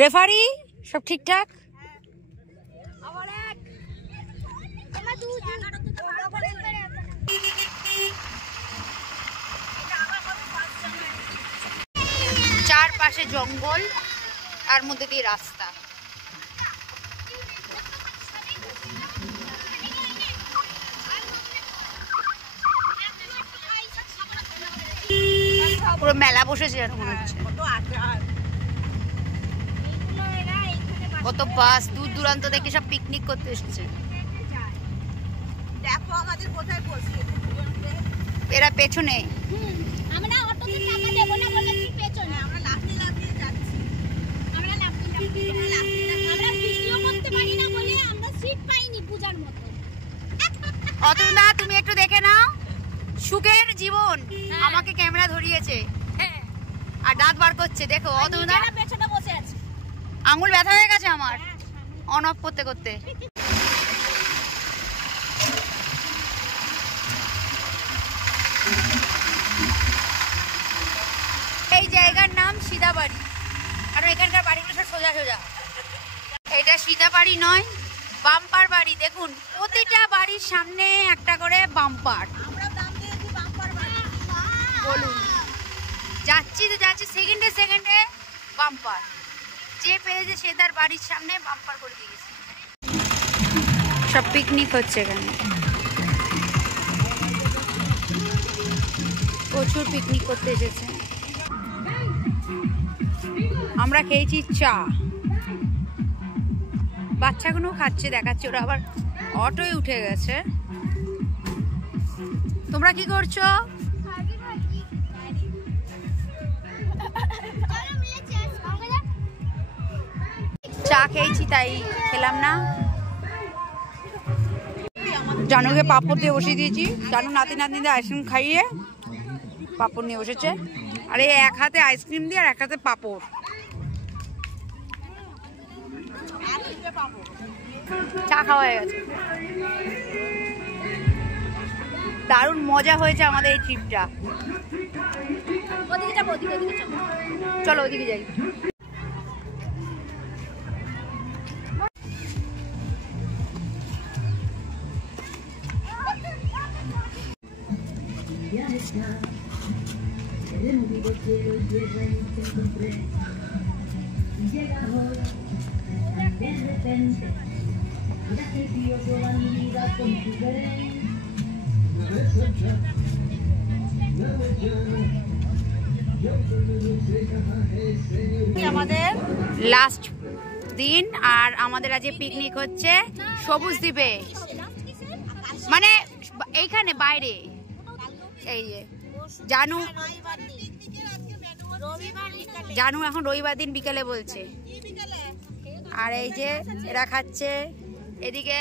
রেফারি সব ঠিকঠাক? আবার এক আমার দুধ চারপাশে জঙ্গল, তার মধ্যে দিয়ে রাস্তা। পুরো মেলা বসেছে যেন মনে হচ্ছে। কত বাস দূর দূরান্ত থেকে সব পিকনিক করতে এসেছে। দেখো আমাদের কোথায় বসে, এরা পেছনে। আমরা অটোতে টাকা দেব না বলে তুই পেছনে। আমরা লাফিয়ে লাফিয়ে যাচ্ছি। আমরা আমরা ভিডিও করতে পারি না বলে আমরা সিট পাইনি পূজার মতো। অতুলদা তুমি একটু দেখে নাও, সুখের জীবন আমাকে ক্যামেরা ধরিয়েছে আর দাঁত বার করছে। দেখো অতুলদা পেছনে বসে আছে। আঙুল ব্যথা হয়ে গেছে আমার অন অফ করতে করতে। এই জায়গার নাম সীতাবাড়ি, কারণ এখানকার বাড়িগুলো সব সোজা সোজা। এটা সীতাবাড়ি নয়, বাম্পার বাড়ি। দেখুন প্রতিটা বাড়ির সামনে একটা করে বাম্পার। বলুন, যাচ্ছি তো যাচ্ছি, সেকেন্ডে সেকেন্ডে বাম্পার। যে পেয়েছে সে তার বাড়ির সামনে বাম্পার করে দিয়েছে। সব পিকনিক হচ্ছে এখানে, প্রচুর পিকনিক করতে এসেছে। আমরা খেয়েছি চা, বাচ্চাগুলো খাচ্ছে দেখাচ্ছে। ওরা আবার অটোয় উঠে গেছে। তোমরা কি করছো? চা খেয়েছি তাই খেলাম না। জানুকে পাঁপড় দিয়ে বসিয়ে দিয়েছি। জানু নাতি নাতনিদের আইসক্রিম খাইয়ে পাঁপড় নিয়ে বসেছে। আর এই এক হাতে আইসক্রিম দিয়ে আর এক হাতে পাঁপড়। চা খাওয়া হয়ে গেছে। দারুণ মজা হয়েছে আমাদের এই ট্রিপটা। ওদিকে যাবো, ওদিকে যাবো। চলো ওদিকে যাই। আমাদের লাস্ট দিন আর আমাদের আজকে পিকনিক হচ্ছে সবুজ দ্বীপে, মানে এইখানে বাইরে। এই যে জানু এখন রবিবার দিন বিকেলে বলছে। আর এই যে এরা খাচ্ছে, এদিকে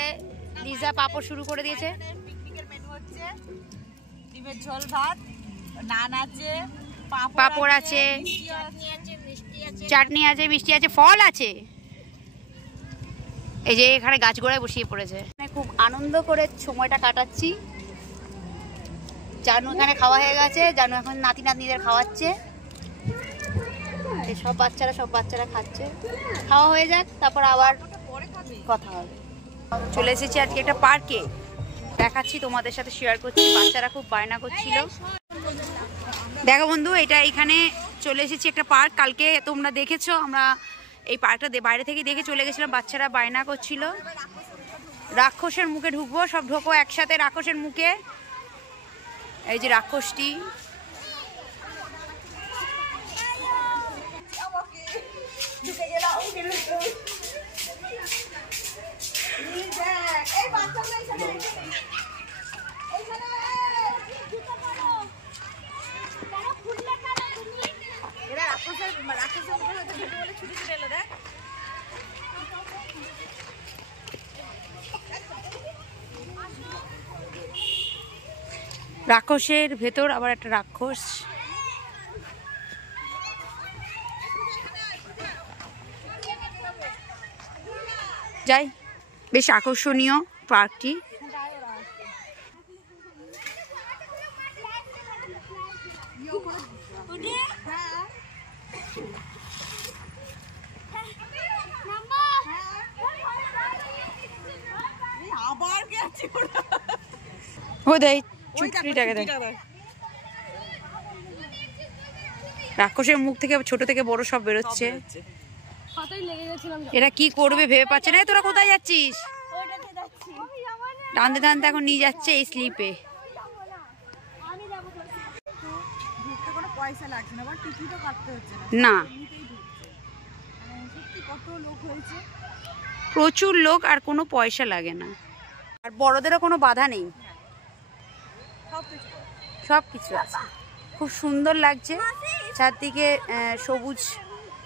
লিজা পাপড় শুরু করে দিয়েছে। ডিমের ঝোল ভাত, নান আছে, পাপড় আছে, চাটনি আছে, মিষ্টি আছে, ফল আছে। এই যে এখানে গাছ গোড়ায় বসিয়ে পড়েছে। খুব আনন্দ করে সময়টা কাটাচ্ছি। জানু এখানে খাওয়া হয়ে গেছে, জানু এখন নাতি নাতনিদের খাওয়াচ্ছে। সব বাচ্চারা খাচ্ছে। খাওয়া হয়ে যাক, তারপর আবার কথা হবে। চলে এসেছি আজকে একটা পার্কে, দেখাচ্ছি তোমাদের সাথে শেয়ার করছি। বাচ্চারা খুব বায়না করছিল। দেখো বন্ধু, এটা এখানে চলে এসেছি একটা পার্ক। কালকে তোমরা দেখেছো, আমরা এই পার্কটা বাইরে থেকে দেখে চলে গেছিলাম। বাচ্চারা বায়না করছিল রাক্ষসের মুখে ঢুকবো। সব ঢোকো একসাথে রাক্ষসের মুখে। এই যে রাক্ষসটি, রাক্ষসের ভেতর আবার একটা রাক্ষস। যাই, বেশ আকর্ষণীয় পার্কটি। ও দেখ চুটকিটাকে দেখ, রাক্ষসের মুখ থেকে ছোট থেকে বড় সব বেরোচ্ছে। এরা কি করবে ভেবে পাচ্ছে না। তোরা কোথায় যাচ্ছিস? টানতে টানতে এখন নিয়ে যাচ্ছে এই স্লিপে। না প্রচুর লোক আর কোনো পয়সা লাগে না, আর বড়দেরও কোনো বাধা নেই, সব কিছু আছে। খুব সুন্দর লাগছে চারদিকে সবুজ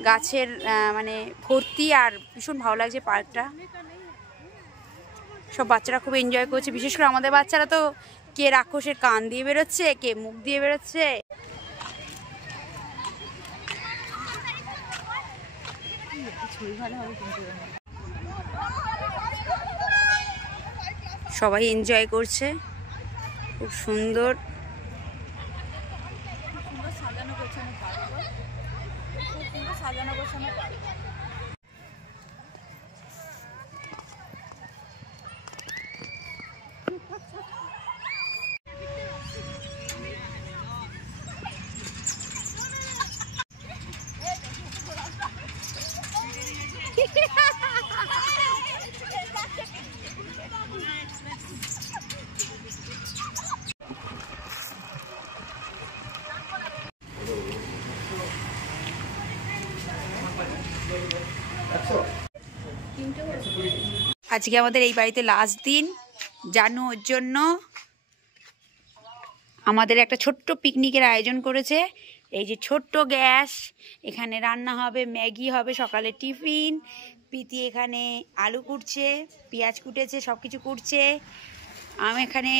গাছের মানে ভর্তি, আর ভীষণ ভালো লাগছে পার্কটা। সব বাচ্চারা খুব এনজয় করছে, বিশেষ করে আমাদের বাচ্চারা তো কে রাক্ষসের কান দিয়ে বেরোচ্ছে, কে মুখ দিয়ে বেরোচ্ছে। সবাই এনজয় করছে, খুব সুন্দর। আজকে আমাদের এই বাড়িতে লাস্ট দিন। জানু ওর জন্য আমাদের একটা ছোট্ট পিকনিকের আয়োজন করেছে। এই যে ছোট্ট গ্যাস, এখানে রান্না হবে, ম্যাগি হবে, সকালে টিফিন। প্রীতি এখানে আলু কুটছে, পেঁয়াজ কুটেছে, সব কিছু কুটছে। আমি এখানে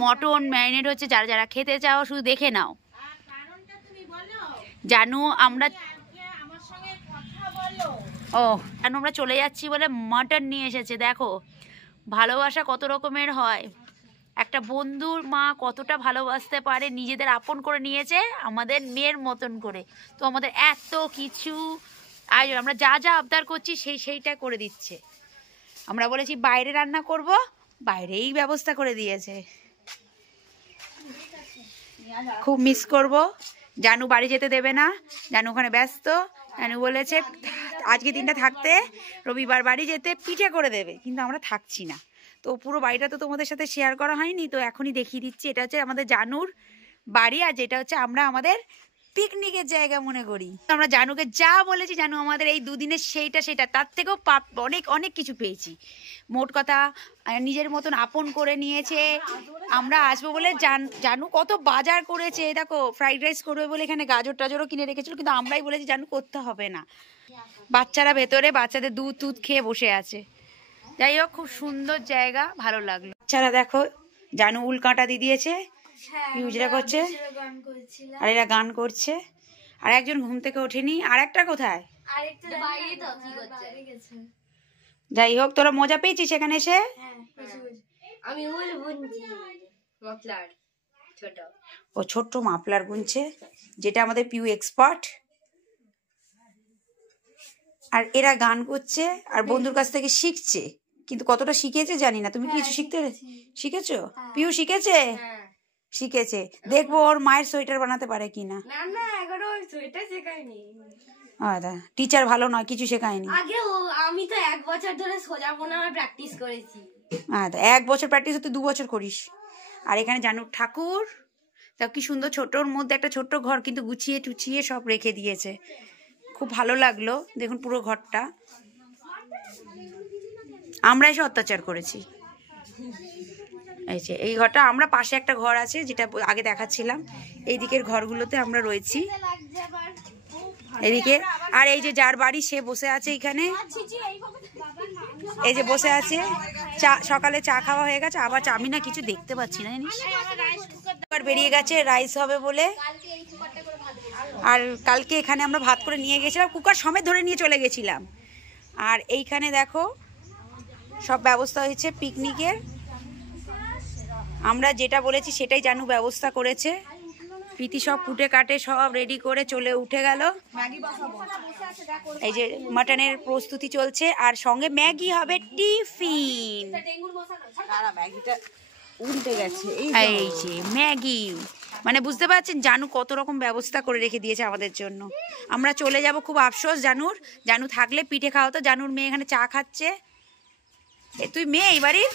মটন ম্যারিনেট হচ্ছে। যারা যারা খেতে চাও শুধু দেখে নাও। জানু আমরা আমরা চলে যাচ্ছি বলে মাটন নিয়ে এসেছে। দেখো ভালোবাসা কত রকমের হয়, একটা বন্ধুর মা কতটা ভালোবাসতে পারে, নিজেদের আপন করে নিয়েছে আমাদের মেয়ের মতন করে। তো আমাদের এত কিছু আয়োজন, আমরা যা যা আবদার করছি সেইটা করে দিচ্ছে। আমরা বলেছি বাইরে রান্না করব, বাইরেই ব্যবস্থা করে দিয়েছে। খুব মিস করব। জানু বাড়ি যেতে দেবে না, জানু ওখানে ব্যস্ত। জানু বলেছে আজকে দিনটা থাকতে, রবিবার বাড়ি যেতে পিঠে করে দেবে, কিন্তু আমরা থাকছি না। তো পুরো বাড়িটা তো তোমাদের সাথে শেয়ার করা হয়নি, তো এখনই দেখিয়ে দিচ্ছি। এটা হচ্ছে আমাদের জানুর বাড়ি, আর যেটা হচ্ছে আমরা আমাদের পিকনিকের জায়গা মনে করি। আমরা জানুকে যা বলেছি, জানু আমাদের এই দুদিনের সেইটা তার থেকেও অনেক অনেক কিছু পেয়েছি। মোট কথা নিজের মতন আপন করে নিয়েছে। আমরা আসবো বলে জানু কত বাজার করেছে। দেখো ফ্রাইড রাইস করবে বলে এখানে গাজর টাজরও কিনে রেখেছিল, কিন্তু আমরাই বলেছি জানু করতে হবে না। বাচ্চারা ভেতরে বাচ্চাদের দুধ খেয়ে বসে আছে। যাই হোক খুব সুন্দর জায়গা, ভালো লাগলো। বাচ্চারা দেখো জানু উল কাঁটা দিয়ে দিয়েছে, পিউজরা করছে, আর এরা গান করছে। আর একজন ঘুম থেকে ওঠেনি, আর একটা কোথায়? যাই হোক তোরা মজা পেয়েছিস সেখানে এসে? ও ছোট্ট মাফলার গুনছে, যেটা আমাদের পিউ এক্সপার্ট। আর এরা গান করছে আর বন্ধুর কাছ থেকে শিখছে, কিন্তু কতটা শিখেছে জানি না। তুমি কি কিছু শিখেছো? পিউ শিখেছে? শিখেছে। দেখবো ওর মায়ের সোয়েটার বানাতে পারে কিনা। টিচার ভালো নয়, কিছু শেখায়নি। আমি তো 1 বছর ধরে সোজা বোনা প্র্যাকটিস করেছি। 1 বছর প্র্যাকটিস হতে 2 বছর করিস। আর এখানে জানুর ঠাকুর, তাও কি সুন্দর, ছোটর মধ্যে একটা ছোট্ট ঘর, কিন্তু গুছিয়ে টুছিয়ে সব রেখে দিয়েছে। খুব ভালো লাগলো। দেখুন পুরো ঘরটা আমরা এসে অত্যাচার করেছি। এই ঘরটা, আমরা পাশে একটা ঘর আছে যেটা আগে দেখাচ্ছিলাম, এই দিকের ঘরগুলোতে আমরা রয়েছি এদিকে। আর এই যে যার বাড়ি সে বসে আছে এখানে, এই যে বসে আছে। সকালে চা খাওয়া হয়ে গেছে, আবার আমি না কিছু দেখতে পাচ্ছি না জানিস, বেরিয়ে গেছে রাইস হবে বলে। আর কালকে এখানে আমরা ভাত করে নিয়ে গেছিলাম, কুকার সমেত ধরে নিয়ে চলে গেছিলাম। আর এইখানে দেখো সব ব্যবস্থা হয়েছে পিকনিকের। আমরা যেটা বলেছি সেটাই জানু ব্যবস্থা করেছে। প্রীতি সব কুটে কাটে সব রেডি করে চলে উঠে গেল। এই যে মাটনের প্রস্তুতি চলছে, আর সঙ্গে ম্যাগি হবে টিফিন। উল্টে গেছে এই যে ম্যাগি, মানে বুঝতে পারছেন জানু কত রকম ব্যবস্থা করে রেখে দিয়েছে আমাদের জন্য। আমরা চলে যাব, খুব আফসোস জানু থাকলে পিঠে খাওয়া তো। জানুর মেয়ে এখানে চা খাচ্ছে। তুই মেয়ে এই বাড়ির?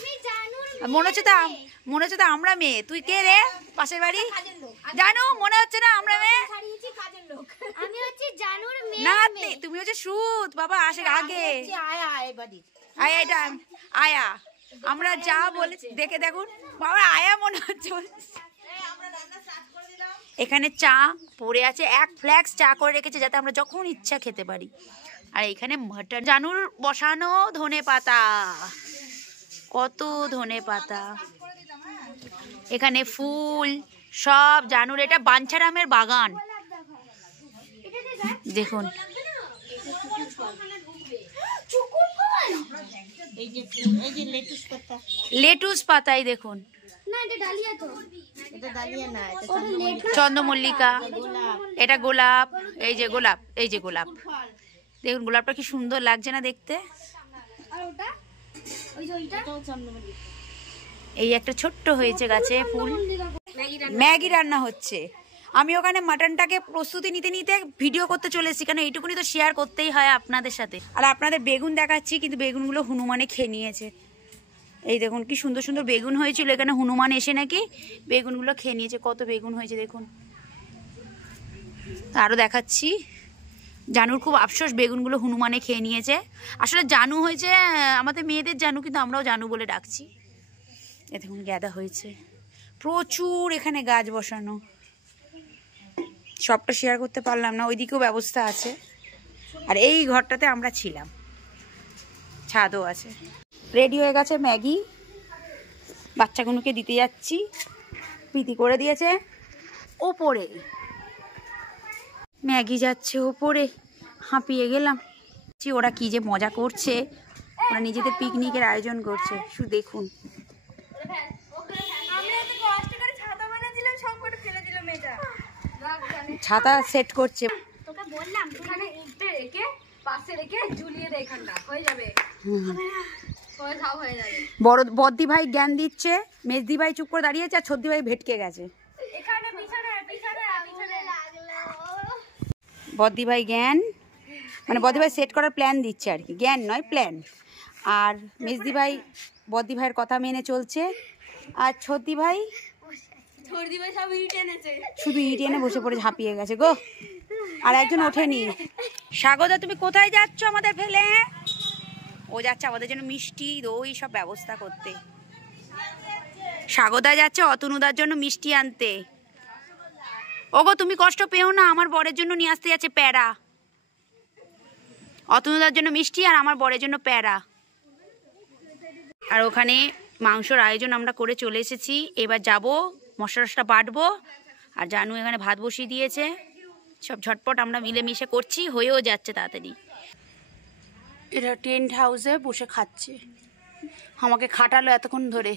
মনে হচ্ছে তো আমরা মেয়ে। তুই কে রে পাশের বাড়ি? জানু মনে হচ্ছে না আমরা মেয়ে? আমি হচ্ছে জানুর মেয়ে। না তুমি হচ্ছে সুত। বাবা আসে আগে। আয়া এটা আয়া। আমরা যা বলে দেখে দেখুন বাবা, আয়া মনে হচ্ছে। এখানে চা পড়ে আছে, এক ফ্ল্যাক্স চা করে রেখেছে যাতে আমরা যখন ইচ্ছা খেতে পারি। আর এখানে মাটন, জানুর বসানো ধনে পাতা, কত ধনে পাতা, এখানে ফুল সব। জানুর এটা বাঞ্ছারামের বাগান দেখুন। লেটুস পাতাই দেখুন, না এটা ডালিয়া তো। এটা ডালিয়া না, এটা চন্দ্রমল্লিকা, এটা গোলাপ। এই যে গোলাপ, এই যে গোলাপ দেখুন, গোলাপটা কি সুন্দর লাগছে না দেখতে। আর ওটা ওই যে ওইটা চন্দ্রমল্লিকা। এই একটা ছোট্ট হয়েছে গাছে ফুল। ম্যাগি রান্না হচ্ছে। আমি ওখানে মাটনটাকে প্রস্তুতি নিতে নিতে ভিডিও করতে চলে এসেছি, কারণ এইটুকুনি তো শেয়ার করতেই হয় আপনাদের সাথে। আর আপনাদের বেগুন দেখাচ্ছি, কিন্তু বেগুনগুলো হনুমানে খেয়ে নিয়েছে। এই দেখুন কি সুন্দর সুন্দর বেগুন হয়েছিল এখানে, হনুমান এসে নাকি বেগুনগুলো খেয়ে নিয়েছে। কত বেগুন হয়েছে দেখুন। আরও দেখাচ্ছি। জানুর খুব আফসোস, বেগুনগুলো হনুমানে খেয়ে নিয়েছে। আসলে জানু হয়েছে আমাদের মেয়েদের জানু, কিন্তু আমরাও জানু বলে ডাকছি। এ দেখুন গাঁদা হয়েছে প্রচুর, এখানে গাছ বসানো। সবটা শেয়ার করতে পারলাম না, ওইদিকেও ব্যবস্থা আছে। আর এই ঘরটাতে আমরা ছিলাম, ছাদও আছে। রেডি হয়ে গেছে ম্যাগি, বাচ্চাগুলোকে দিতে যাচ্ছি। প্রীতি করে দিয়েছে ওপরে, ম্যাগি যাচ্ছে ওপরে। হাঁপিয়ে গেলাম। ওরা কি যে মজা করছে, ওরা নিজেদের পিকনিকের আয়োজন করছে, শুধু দেখুন। ছাতা সেট করছে। তোকে বললাম এখানে ইটে রেখে পাশে রেখে ঝুলিয়ে দে, এখানটা হয়ে যাবে। হয়ে যাবে। বদ্দি ভাই জ্ঞান দিচ্ছে, মেজদি ভাই চুপ করে দাঁড়িয়েছে, আর ছদ্দি ভাই ভেটকে গেছে। এখানে পিছনে পিছনে পিছনে লাগলো। বদ্দি ভাই জ্ঞান, মানে বদ্দি ভাই সেট করার প্ল্যান দিচ্ছে আর কি, জ্ঞান নয় প্ল্যান। আর মেজদি ভাই বদ্দি ভাইয়ের কথা মেনে চলছে, আর ছদ্দি ভাই শুধু ইট এনে বসে পড়ে ঝাঁপিয়ে গেছে গো। আর একজন ওঠেনি। স্বাগতা তুমি কোথায় যাচ্ছ আমাদের ফেলে? ও যাচ্ছে আমাদের জন্য মিষ্টি দই সব ব্যবস্থা করতে। স্বাগতা যাচ্ছে অতনুদার জন্য মিষ্টি আনতে। ওগো তুমি কষ্ট পেও না, আমার বরের জন্য নিয়ে আসতে যাচ্ছে প্যারা। অতনুদার জন্য মিষ্টি আর আমার বরের জন্য প্যারা। আর ওখানে মাংসর আয়োজন আমরা করে চলে এসেছি। এবার যাব মশলা টশলা বাটবো। আর জানু এখানে ভাত বসিয়ে দিয়েছে। সব ঝটপট আমরা মিলেমিশে করছি, হয়েও যাচ্ছে তাড়াতাড়ি। এটা টেন্ট হাউসে বসে খাচ্ছে, আমাকে খাটালো এতক্ষণ ধরে।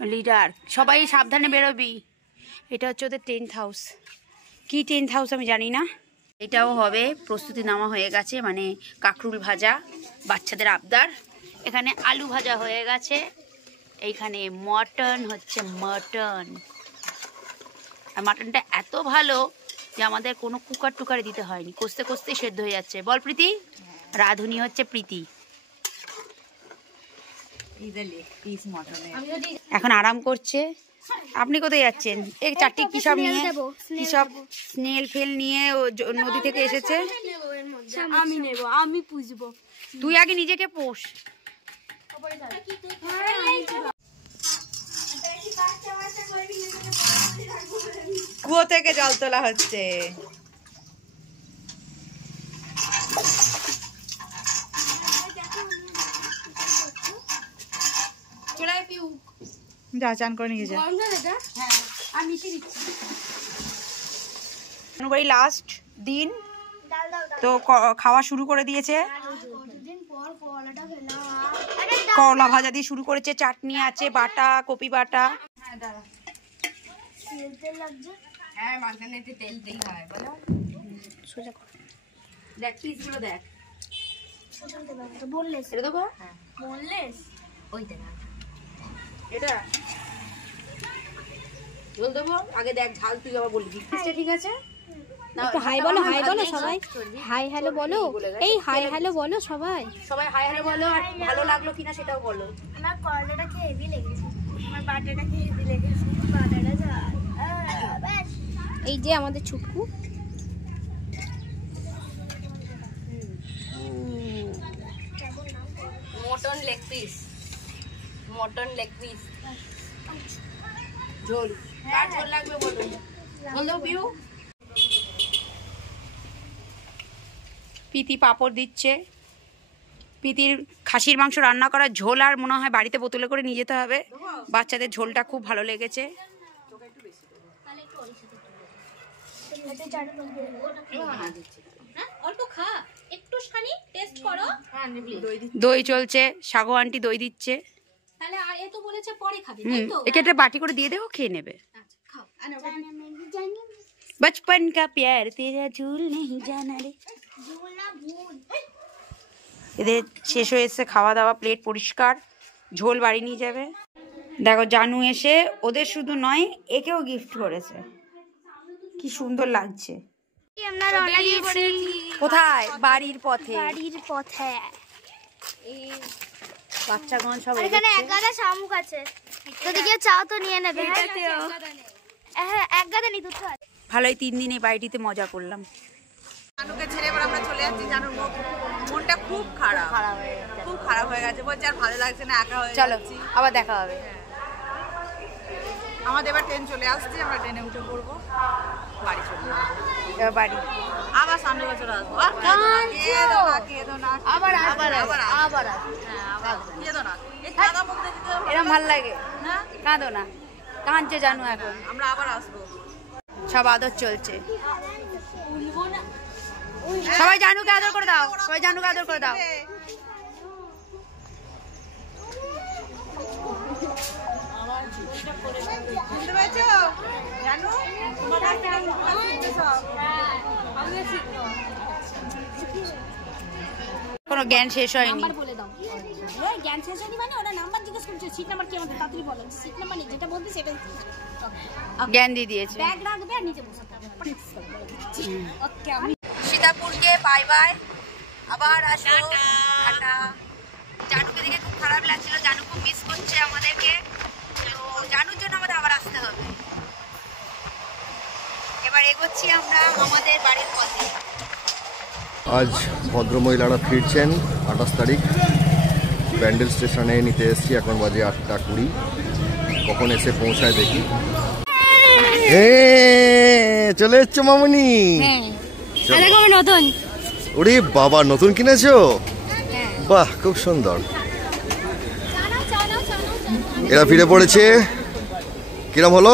লিডার সবাই সাবধানে বেরোবি। এটা হচ্ছে ওদের টেন্ট হাউস। কি টেন্ট হাউস আমি জানি না। এটাও হবে, প্রস্তুতি নেওয়া হয়ে গেছে, মানে কাঁকরুল ভাজা, বাচ্চাদের আবদার। এখানে আলু ভাজা হয়ে গেছে। এইখানে মটন হচ্ছে, মটন। আর মাটনটা এত ভালো যে আমাদের কোনো কুকার টুকারে দিতে হয়নি, কষতে কষতেই সেদ্ধ হয়ে যাচ্ছে। বল প্রীতি। রাঁধুনি হচ্ছে প্রীতি। এখন আরাম করছে। আপনি কোথায় যাচ্ছেন? এই চারটি কি সব নিয়ে, কি সব স্নেল ফেল নিয়ে নদী থেকে এসেছে। আমি নেব, আমি পুষবো। তুই আগে নিজেকে পোষ। কুয়ো থেকে জল তোলা হচ্ছে। যা চান করে নিয়ে যা। জানুয়ারি লাস্ট দিন তো খাওয়া শুরু করে দিয়েছে। করলা ভাজা দিয়ে শুরু করেছে, চাটনি আছে, বাটা কপি বাটা। দেখ পিসগুলো দেখ। বললেস এটা দেবো। বললেস ওইটা না। এটা ঝোল দেবো আগে, দেখ ঝাল তুই আবার বলবি। ঠিক আছে, একটু হাই বলো, হাই বলো সবাই, হাই হ্যালো বলো, এই হাই হ্যালো বলো সবাই, সবাই হাই হ্যালো বলো। আর ভালো লাগলো কিনা সেটাও বলো। আমার করলাটা খেয়ে হেভি লেগেছে, আমার বাটাটা খেয়ে হেভি লেগেছে, বাটাটা ঝাল। এই যে আমাদের ছুটকু, mutton leg piece, mutton leg piece ঝোল। আর ঝোল লাগবে বলো, বল দাও পিউ। পিতি পাঁপড় দিচ্ছে। পিতির খাসির মাংস রান্না করার ঝোল আর মনে হয় বাড়িতে বোতলে করে নিয়ে যেতে হবে। বাচ্চাদের ঝোলটা খুব ভালো লেগেছে। অল্প খা, একটুখানি টেস্ট করো। দই চলছে, সাগো আন্টি দই দিচ্ছে। তাহলে আর এ তো বলেছে পরে খাবি, তাই তো? একে একটা বাটি করে দিয়ে দেও, খেয়ে নেবে। আচ্ছা খাও। बचपन का प्यार तेरा झूल नहीं जाना रे। এদের শেষ হয়ে এসে খাওয়া দাওয়া, প্লেট পরিষ্কার, ঝোল বাড়ি নিয়ে যাবে। দেখো জানু এসে ওদের শুধু নয় একেও গিফট করেছে, কি সুন্দর লাগছে। আমরা রওনা দিয়েছি কোথায়? বাড়ির পথে। বাড়ির পথে। বাচ্চাগণ সব এখানে এক গাদা শামুক আছে, যদি কেউ চাও তো নিয়ে নেবে। হ্যাঁ এক গাদা নি দুটো আছে। ভালোই 3 দিন এই বাড়িটিতে মজা করলাম। জানুকে ছেড়ে এবার আমরা চলে যাচ্ছি। জানুর মনটা খুব খারাপ, খুব খারাপ হয়ে গেছে, বলছে আর ভালো লাগছে না, একা হয়ে চলো যাচ্ছি। আবার দেখা হবে। আমাদের এবার ট্রেন চলে আসছে, আমরা ট্রেনে উঠে পড়বো, বাড়ি চলে যাবো। এবার বাড়ি আবার সামনে বছর আসবো। আর কেঁদো না, কেঁদো না, কেঁদো না। আবার আবার আবার আবার হ্যাঁ, আবার কেঁদো না। এই কাঁদা মুখ দেখে তো এরকম ভাল লাগে না, কাঁদো না, কাঁদছে জানু এখন। আমরা আবার আসবো। সব আদর চলছে। সবাই জানুকে আদর করে দাও, সবাই জানুকে আদর করে দাও। শুনতে পেয়েছো জানু? তোমার কাছ থেকে শিখবে সব। কোনো জ্ঞান শেষ হয়নি। নাম্বার বলে দাও। ওই জ্ঞান শেষ হয়নি মানে ওরা নাম্বার জিজ্ঞেস করছে, সিট নাম্বার কি আমাদের তাড়াতাড়ি বলো। সিট নাম্বার নেই, যেটা বলতে সেটা জ্ঞান দিয়ে দিয়েছে। ব্যাগ রাখবে আর নিচে বসে থাকবে। ওকে আমি সীতাপুরকে বাই বাই, আবার আসবো। টাটা। জানুকে দেখে খুব খারাপ লাগছিল, জানু খুব মিস করছে আমাদেরকে, তো জানুর জন্য আমাদের আবার আসতে হবে। এবার এগোচ্ছি আমরা আমাদের বাড়ির পথে। আজ ভদ্রমহিলারা ফিরছেন 28 তারিখ। ব্যান্ডেল স্টেশনে নিতে এসেছি, এখন বাজে 8:20। কখন এসে পৌঁছায় দেখি। চলে এসছো মামুনি? নতুন ওরে বাবা, নতুন কিনেছো? বাহ, খুব সুন্দর। এরা ফিরে পড়েছে, কিরম হলো?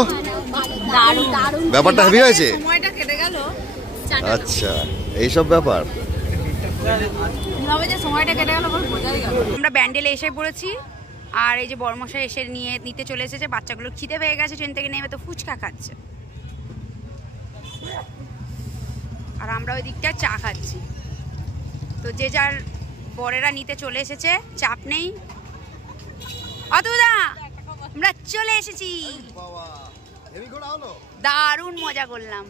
ব্যাপারটা হেভি হয়েছে। সময়টা কেটে গেল। আচ্ছা, এইসব ব্যাপার। কিভাবে যে সময়টা কেটে গেল বোঝাই গেল। আমরা ব্যান্ডেলে এসে পড়েছি, আর এই যে বড়মশাই এসে নিতে চলে এসেছে। বাচ্চাগুলো খিদে পেয়ে গেছে, ট্রেন থেকে নেমে তো ফুচকা খাচ্ছে, আর আমরা ওই দিকটা চা খাচ্ছি। তো যে যার বরেরা নিতে চলে এসেছে, চাপ নেই। অতুদা আমরা চলে এসেছি, দারুণ মজা করলাম।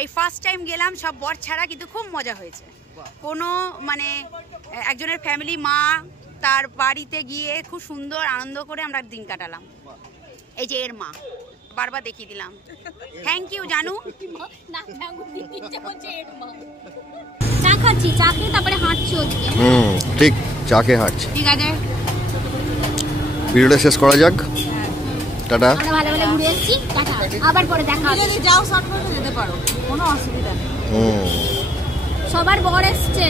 এই ফার্স্ট টাইম গেলাম সব বর ছাড়া, কিন্তু খুব মজা হয়েছে। কোনো মানে একজনের ফ্যামিলি মা তার বাড়িতে গিয়ে খুব সুন্দর আনন্দ করে আমরা দিন কাটালাম। এই যে এর মা, বারবার দেখিয়ে দিলাম। থ্যাংক ইউ জানু। চা খাচ্ছি, চা খেয়ে তারপরে হাঁটছি ওদিকে। ঠিক, চা খেয়ে হাঁটছি। ঠিক আছে, ভিডিওটা শেষ করা যাক। টাটা। আমরা ভালো ভালো ঘুরে এসেছি, টাটা, আবার পরে দেখা হবে। যদি যাও শর্ট করে যেতে পারো, কোনো অসুবিধা নেই। সবার বর এসছে।